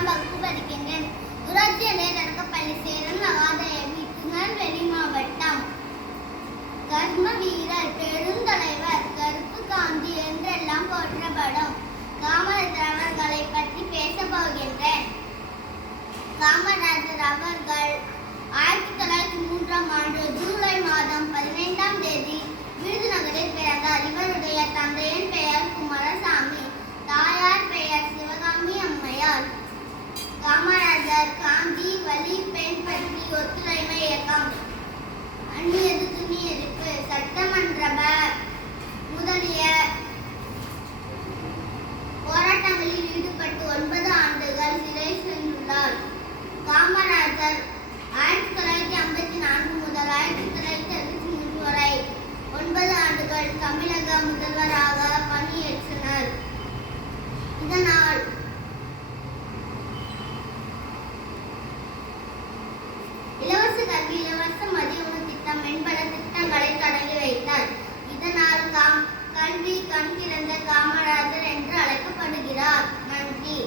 மூன்றாம் வகுப்பு படிக்கின்றேன். ஊராட்சி ஒன்றிய தொடக்கப்பள்ளி சேரும் நவாதேவி, திருநெல்வேலி மாவட்டம். கர்ம வீரர், பெருந்தலைவர், கருப்பு காந்தி என்றெல்லாம் போற்றப்படும் காமராஜர் அவர்களை பற்றி பேச போகின்றேன். காமராஜர் அவர்கள் 1903ஆம் ஆண்டு ஜூலை மாதம் 15ஆம் தேதி விருதுநகரில் பிறந்தார். இவருடைய தந்தையின் பெயர் குமாரசாமி, தாயார் பெயர் சிவகாமி அம்மையார். காமராஜர் காந்தி வழி, பெண் பற்றி, ஒத்துழைமை இயக்கம், அந்நியது துணி எதிர்ப்பு, சட்டமன்ற முதலிய போராட்டங்களில் ஈடுபட்டு 9 ஆண்டுகள் சிறை சென்றுள்ளார். காமராஜர் 1954 முதல் 1963 வரை 9 ஆண்டுகள் தமிழக முதல்வராக பணியேற்றனர். இதனால் இலவச கல்வி, இலவச மதிய உணவு திட்டம் என்பன திட்டங்களை தொடங்கி வைத்தார். இதனால் கல்வி கண் திறந்த காமராஜர் என்று அழைக்கப்படுகிறார். நன்றி.